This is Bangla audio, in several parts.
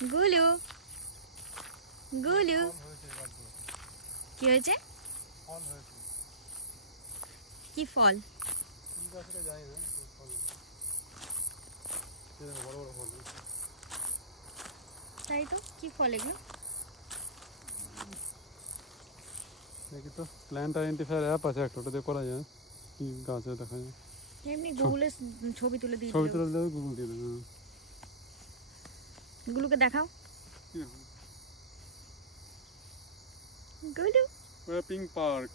গুলু গুলু কি হয়েছে? কি ফল? তাই তো, কি ফল এগুলো? দেখি তো, প্ল্যান্ট আইডেন্টিফায়ার অ্যাপ আছে একটা, ওটা দিয়ে করা যায় কি গাছে দেখা যায়। এমনি গুগলে ছবি তুলে দিয়ে ছবি তুলে দিলে গুগল দিয়ে দেবে। গুলুকে দেখাও। গুলু ওয়েপিং পার্ক।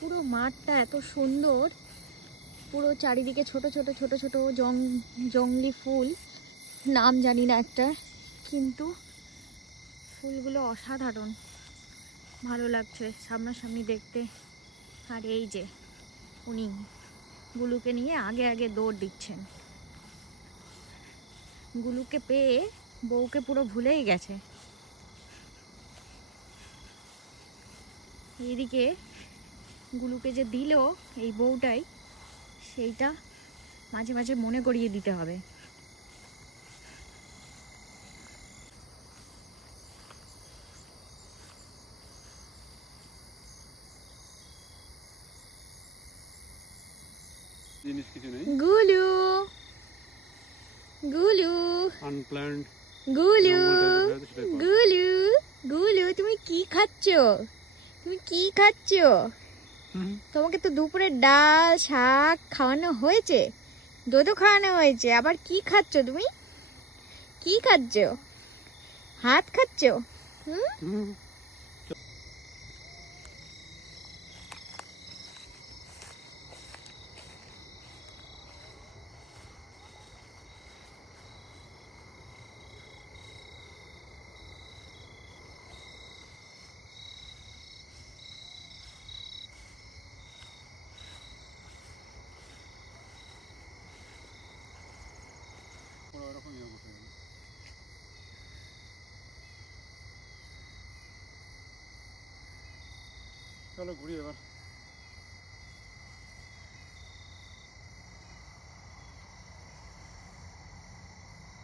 পুরো মাঠটা এত সুন্দর, পুরো চারিদিকে ছোট ছোট ছোট ছোট জংলি ফুল, নাম জানি না একটা, কিন্তু ফুলগুলো অসাধারণ, ভালো লাগছে সামনাসামনি দেখতে। আর এই যে উনি গুলুকে নিয়ে আগে আগে দৌড় দিচ্ছেন। গুলুকে পেয়ে বউকে পুরো ভুলেই গেছে। এইদিকে গুলুকে যে দিল এই বউটাই, সেইটা মাঝে মাঝে মনে করিয়ে দিতে হবে। জিনিস কিছু নেই। গুলু গুলু আনপ্ল্যান্ড গুলু গুলু গুলু, তুমি কি খাচ্ছ? তুমি কি খাচ্ছ? তোমাকে তো দুপুরে ডাল শাক খাওয়ানো হয়েছে, দুধও খাওয়ানো হয়েছে, আবার কি খাচ্ছ তুমি? কি খাচ্ছ? হাত খাচ্ছ? হুম, চলো ঘুরি এবার।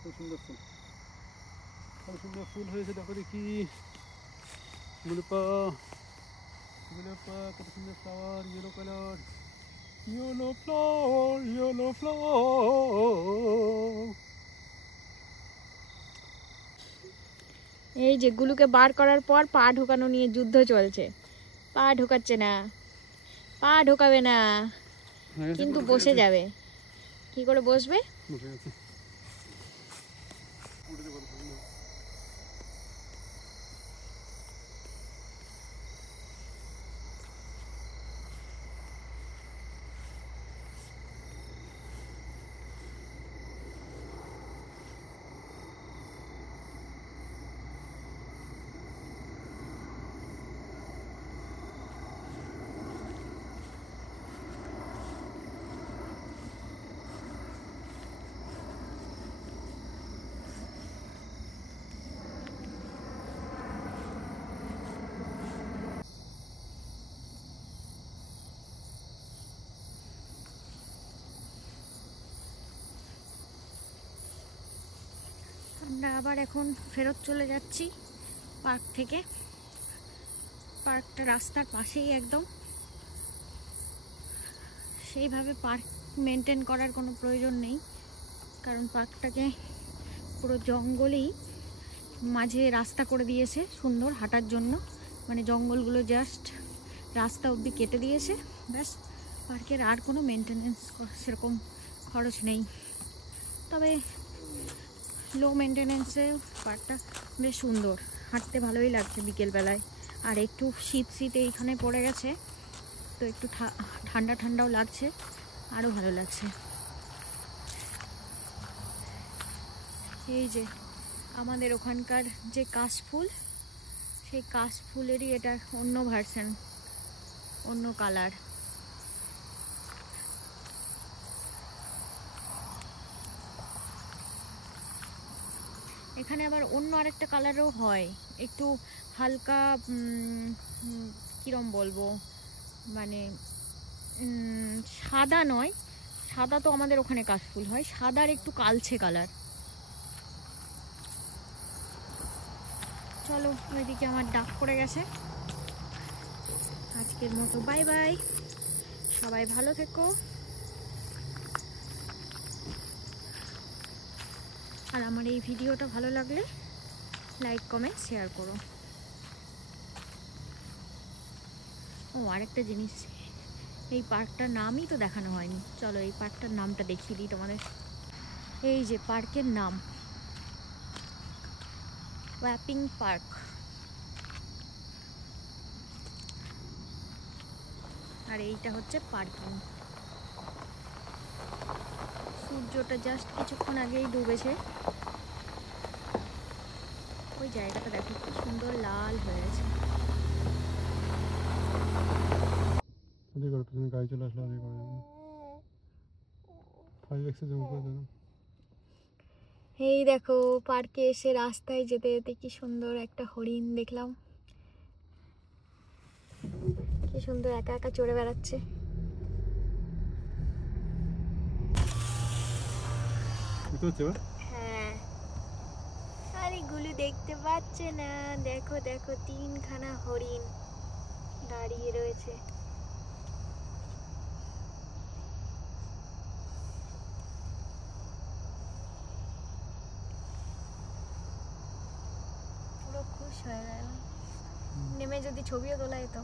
খুব সুন্দর ফুল, খুব সুন্দর ফুল হয়েছে, দেখো দেখি। গুলুপা গুলুপা, কত সুন্দর flower, yellow colour, yellow flower, yellow flower. এই যে গুলুকে বার করার পর পা ঢোকানো নিয়ে যুদ্ধ চলছে। পা ঢোকাচ্ছে না, পা ঢোকাবে না, কিন্তু বসে যাবে। কি করে বসবে? বসে গেছে। আমরা আবার এখন ফেরত চলে যাচ্ছি। পার্ক থেকে। পার্কটা রাস্তার পাশেই একদম, সেইভাবে পার্ক মেনটেন করার কোনো প্রয়োজন নেই, কারণ পার্কটাকে পুরো জঙ্গলেই মাঝে রাস্তা করে দিয়েছে সুন্দর হাঁটার জন্য, মানে জঙ্গলগুলো জাস্ট রাস্তা অবধি কেটে দিয়েছে, ব্যাস। পার্কের আর কোনো মেনটেনেন্স সেরকম খরচ নেই, তবে লো মেনটেনেন্সে পার্কটা বেশ সুন্দর, হাঁটতে ভালোই লাগছে বিকেলবেলায়। আর একটু শীত শীত এইখানে পড়ে গেছে, তো একটু ঠান্ডা ঠান্ডাও লাগছে, আরও ভালো লাগছে। এই যে আমাদের ওখানকার যে কাশফুল, সেই কাশফুলেরই এটা অন্য ভার্সন, অন্য কালার। এখানে আবার অন্য আরেকটা কালারও হয়, একটু হালকা কিরম বলবো, মানে সাদা নয়, সাদা তো আমাদের ওখানে কাশফুল হয়, সাদার একটু কালচে কালার। চলো, ওইদিকে আমার ডাক পড়ে গেছে। আজকের মতো বাই বাই, সবাই ভালো থেকো, আর আমার এই ভিডিওটা ভালো লাগলে লাইক কমেন্ট শেয়ার করো। ও আরেকটা জিনিস, এই পার্কটার নামই তো দেখানো হয়নি, চলো এই পার্কটার নামটা দেখিয়ে দিই তোমাদের। এই যে পার্কের নাম ওয়াপিং পার্ক, আর এইটা হচ্ছে পার্কিং। সূর্যটা জাস্ট কিছুক্ষণ আগেই ডুবেছে, ওই জায়গাটা দেখো কি সুন্দর লাল হয়ে গেছে। গাড়ি চলে আসলো, 5x জুম করে দেন। এই দেখো পার্কে এসে রাস্তায় যেতে যেতে কি সুন্দর একটা হরিণ দেখলাম, কি সুন্দর একা একা চড়ে বেড়াচ্ছে। হ্যাঁ, আরে গুলো দেখতে পাচ্ছে না, দেখো দেখো 3খানা হরিণ দাঁড়িয়ে রয়েছে। পুরো খুশ হয়ে গেল, নেমে যদি ছবিও তোলা যেত।